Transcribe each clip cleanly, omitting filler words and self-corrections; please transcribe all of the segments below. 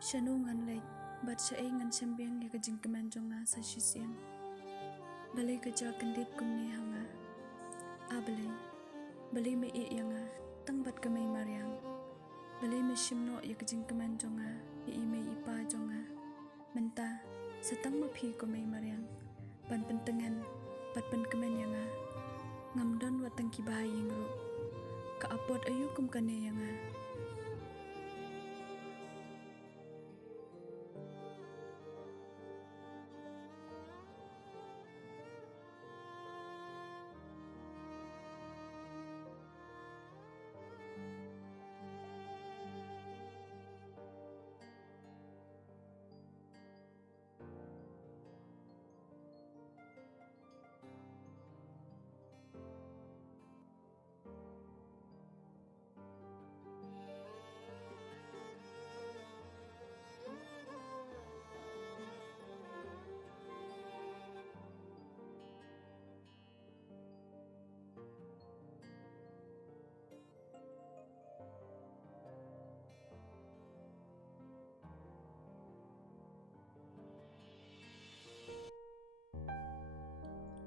Shanu ngan lek bat syae ngan sembiang ya kajing keman jonga sa shisien. Balai kerja kendit kumni hanga. Balai me e yanga tang bat kamay mariang. Balai me shimno ya kajing keman jonga ya ime ipa jonga. Menta setang mapi kumay mariang. Ban pentengan bat pen keman yanga. Ngamdon watang kibahaying ru. Kaapot ayu kum kane yanga.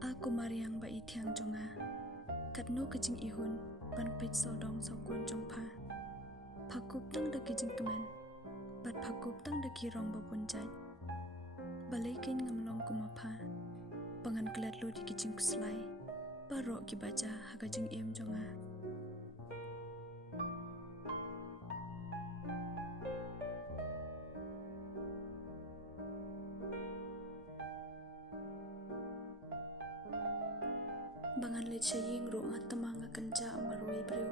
Aku mariang ba itiang jonga. Katno kajing ihun pan pit sodong sokon jongpa. Pakup tang da kajing keman. Bat pakup tang da kirong babun jaj. Balai kain ngamlong kumapa. Pangan kelat lu di kajing kuslai. Barok kibaca hakajing iem jonga. Bangan let saying ru nga tamang nga kanja marway brew.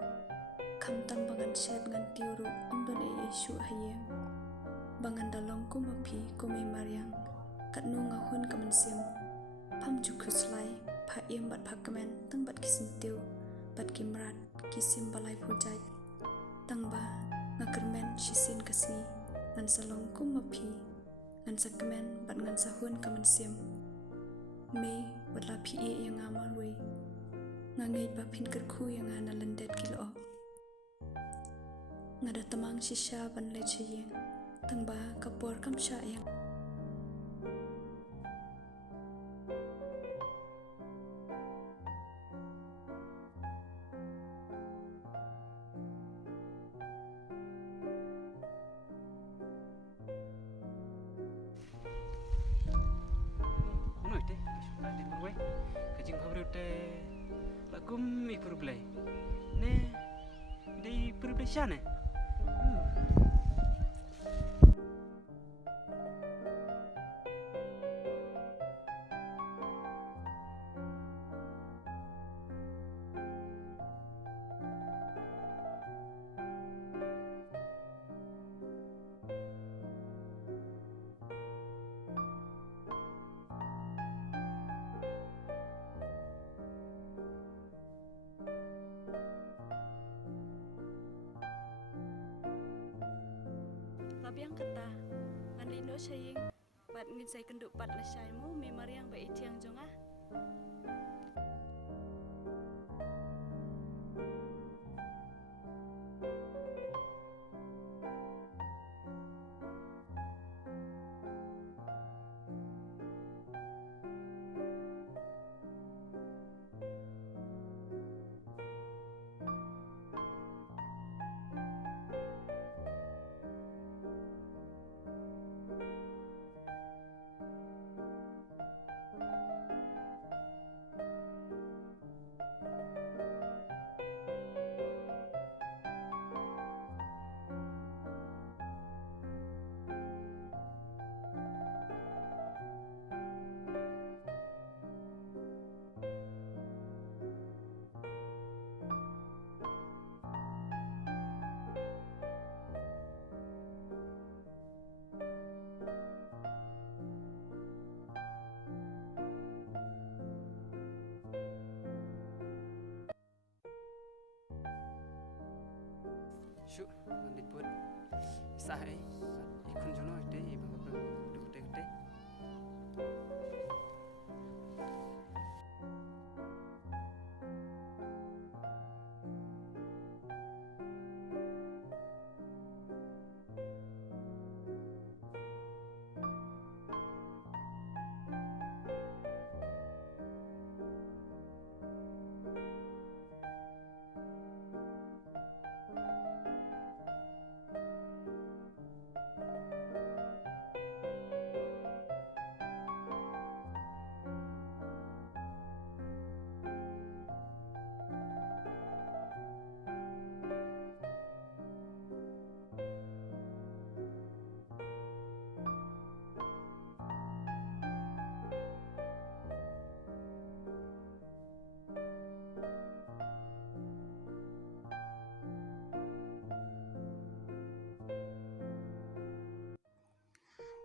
Kamtam bangan shed ngan tiuru undon e isu hayeng. Bangan dalong kumapi kumay mariang. Katno nga hun kamansim. Pam jukuslay pa iem bat pakamen tang bat kisintiu. Bat kimrat kisim balay pujaj. Tang ba nga kermen shisin kasni. Ngan salong kumapi. Ngan sakamen bat ngan sahun kamansim. May wala pie yang amalwe. Ngangay ba pinkerku yang ana lendet kilo. Ngada tamang shisha ban lecheyeng. Tang ba kapor kamsha yang. Kajing khabar ute lakum ipur play ne dei pur play shane Labiang kata ngan lindo saying bat ngin say kenduk pat lasyaimu me mariang ba itiang jonga. Syuk, nanti buat sahai ikun jono ite ibu duk ite ite.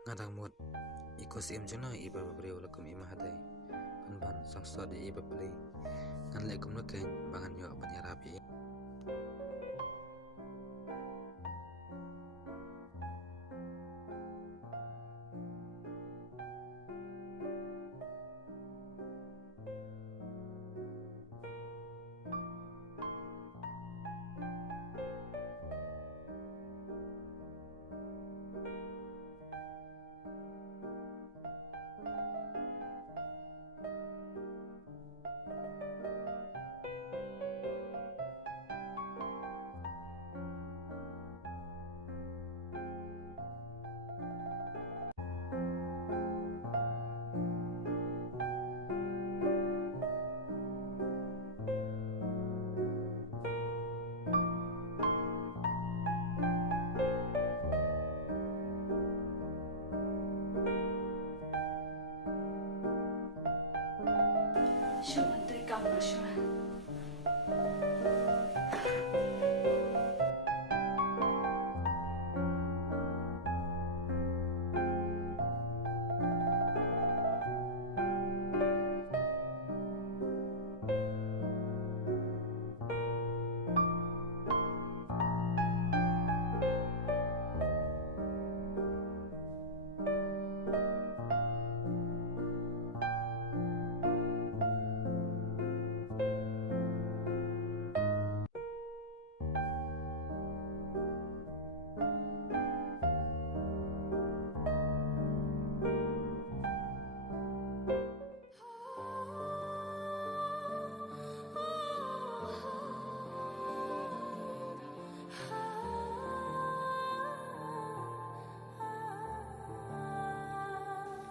ngadang mut ikos im jono iba babreu lakum ima hadai ban sakso de iba peli ngan lekum nuken bangan yo banyarapi. Syuk menteri kamu syuk.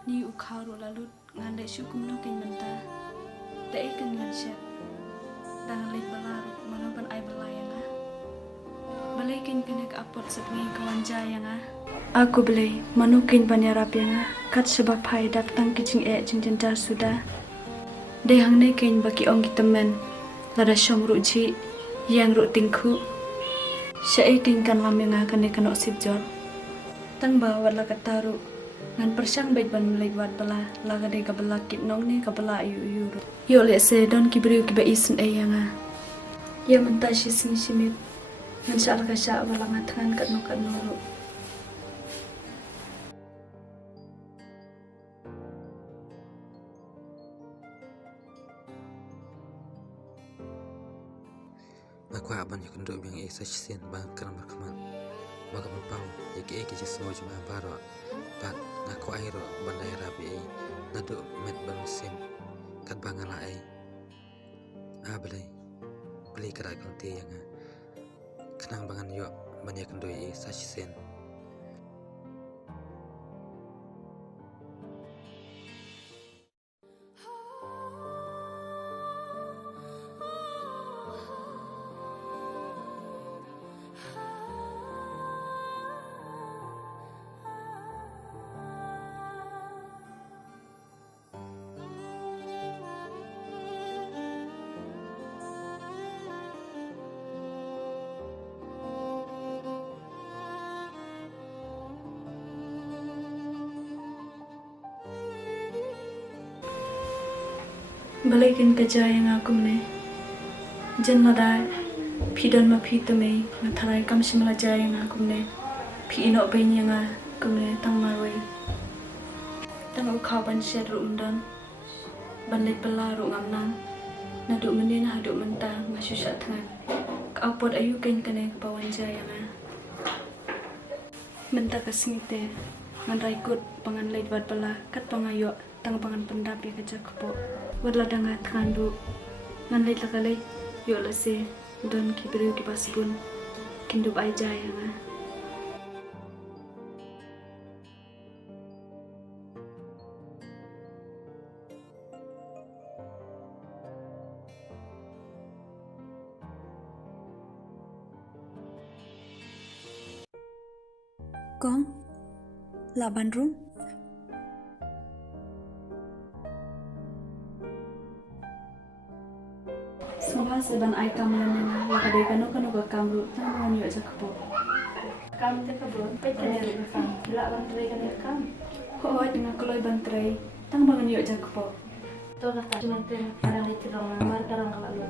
Ni ukharu lalut ngandai syukum no kin menta dai kan ngan syat dangan lay balaru manoban ay balayanga balay kin pinak apot sa pengi kawanjayanga aku balay manukin banyarapyanga kat sebab hai datang kicing jing jentar sudah dai hang ne kin baki ong kitemen lada syom ruji yang ru tingku syai kin kan lamyanga kan ne kanok sibjor tang bawa la kataru ngan persang baik ban mulai buat bala laga de kabala kit nong ni kabala yu yo le se don kibriu kiba isen ayanga ya menta shi sing simit ngan sal ka sha bala ngatangan kat no ru Aku aban yakun do bing isa sin bang kan berkaman baga pau yake eke je semua cuma baro bat ngaku airo bandai rabi nadu met ban sim kat bangala ai ablay beli kerak kanti yang kenang bangan yo banyak kendoi isa sin. balikin kerja yang aku mene jen lada pidon ma pi tume matharai kam simla jaya yang aku mene pi ino bain yang aku mene tang marwai tang ukau ban shed ru undan ban lei pela ru ngamnan nadu mene na hadu mentang masusha tangan ka apot ayu ken kene ke bawan jaya yang menta kasingite ngan raikut pangan lei wat pela kat pangayo tang pangan pendap ya kerja kepo wadla dangat kandu ngan lei lakalai yo lase don kibriu ki pasbun kindup ai jaya nga Kong la bandrum Semua seban ai kam lemena la kadai kanu ka kamru tang yo jakpo kam te kabro pe tene kam la ban tre kan kam Hoy dengan keloi bantrai, tang bangan yuk jago po. Tuh kata cuma orang itu dong, mar orang kalau lu.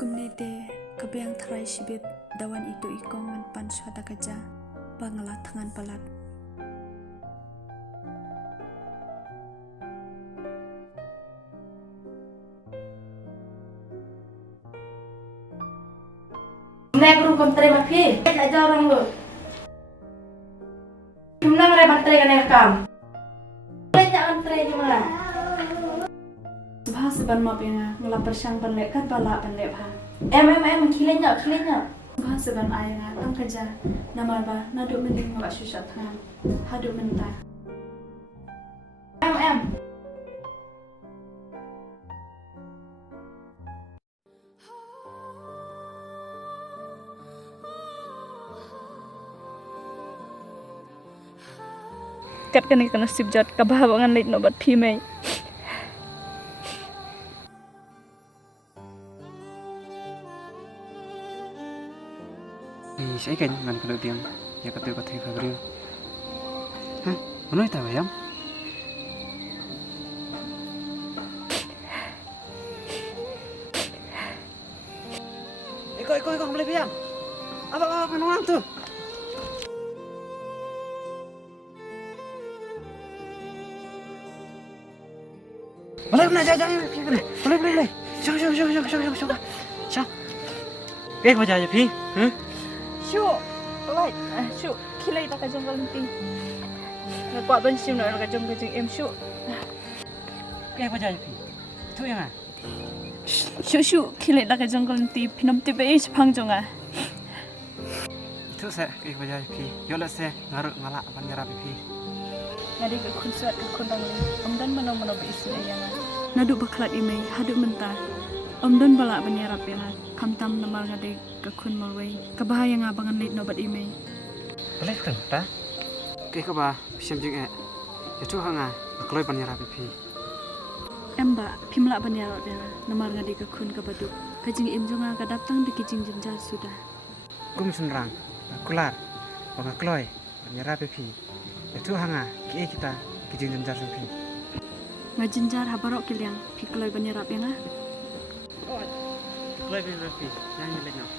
Kumnete kebiang terai sibit dawan itu ikong man pan suada kaja bangalat tangan palat. Nek rum kontre mafi, aja orang lu. Gimana ngare bantai kan rekam? Banyak kontre gimana? Bahas ban map yang ngelap persang panlek kan pala panlek ha. Kilenya. Bahas ban ayang tang kaja nama ba naduk mending ngawak susat tangan haduk mentah. Kat kan ikan nasib jat kabahawangan late nobat pimay. Thì sẽ cảnh gần cái đầu tiên ya kata kata Gabriel. Hah? Mana tahu ya? Iko boleh piam. Apa orang tuh? Boleh, jangan. Boleh. Coba. Cái bao giờ vậy Phi? Hả? Shu, lại, shu, kilay ta kajong kalimpi. Nagwa ban sim na kajong em shu. Cái bao giờ vậy Phi? Thôi à? Shu, kilay ta kajong kalimpi pinam tiba pang jonga. Thôi sẽ cái bao giờ vậy Phi? Yo là sẽ ngalak panjara Phi. Ngadi ke kunsuat ke kundang dan mano be isin ayanga. Naduk baklat imei haduk mentah. Don balak banyarap yang kamtam namal ngade kakun malway kabahaya nga bangan late nobat imei. Boleh kan ta? Cái các bà xem chừng ạ. Ya tu hanga kloi panjara Phi. Emba pimla banyarap yang namal ngade kakun kabaduk. Kajing imjonga kadaptang di kijing jenjar sudah. Gum sunrang, kular, banga kloi panjara Phi. Ya tu hanga kita kijing jenjar Phi. Ngajenjar habarok kiliang pikloi banyarap yang Kloi panjara Phi. Yang lain nak.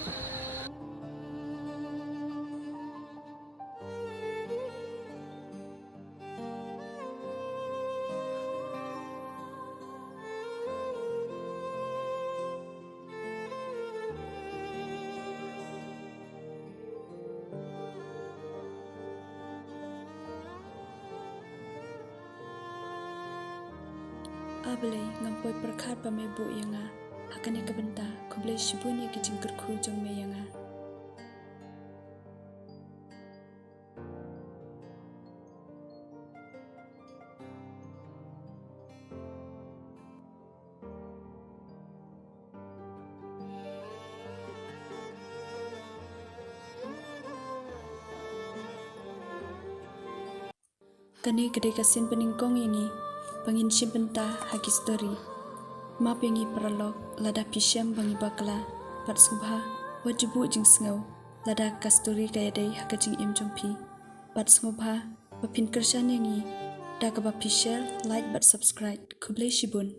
Abalay ngampoi perkat pamebu yang hakane kabenta koblay shibun ya kijing kerku jong me yang Kani gede kasin peningkong ini bangin simpenta hagi story map yangi pralog lada pisyam bangi bakla pat subha wajibu jing sngau lada kastori kaya day haka jing im jompi pat sngobha bapin kershan yangi da ka ba like but subscribe kublay shibun.